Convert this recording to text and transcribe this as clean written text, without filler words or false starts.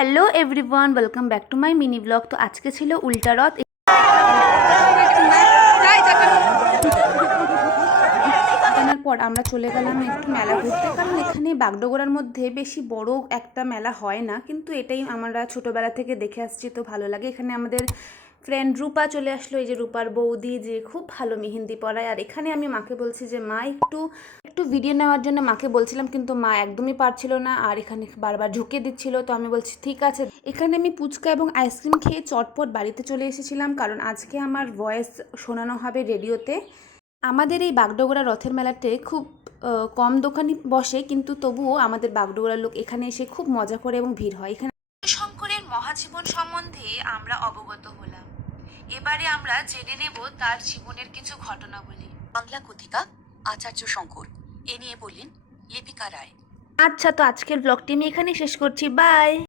Hello everyone, welcome back to my mini blog. তো আজকে ছিল উল্টা রথ। জানার পর আমরা চলে গেলাম একটু মেলা ঘুরতে, কারণ এখানে বাগডোগরার মধ্যে বেশি বড় একটা মেলা হয় না, কিন্তু এটাই আমরা ছোটোবেলা থেকে দেখে আসছি, তো ভালো লাগে। এখানে আমাদের ফ্রেন্ড রূপা চলে আসলো, এই যে রূপার বৌদি, যে খুব ভালো মেহেন্দি পরায়। আর এখানে আমি মাকে বলছি যে মা একটু একটু ভিডিও নেওয়ার জন্য মাকে বলছিলাম, কিন্তু মা একদমই পারছিল না, আর এখানে বারবার ঝুঁকে দিচ্ছিল। তো আমি বলছি ঠিক আছে। এখানে আমি ফুচকা এবং আইসক্রিম খেয়ে চটপট বাড়িতে চলে এসেছিলাম, কারণ আজকে আমার ভয়েস শোনানো হবে রেডিওতে। আমাদের এই বাগডোগরা রথের মেলাতে খুব কম দোকানই বসে, কিন্তু তবুও আমাদের বাগডোগরার লোক এখানে এসে খুব মজা করে এবং ভিড় হয়। এখানে শঙ্করের মহাজীবন সম্বন্ধে আমরা অবগত হলাম। এবারে আমরা জেনে নেব তার জীবনের কিছু ঘটনাবলী। বাংলা কথিকা আচার্য শঙ্কর, এ নিয়ে বললেন লিপিকা রায়। আচ্ছা, তো আজকের ব্লগটি আমি এখানেই শেষ করছি। বাই।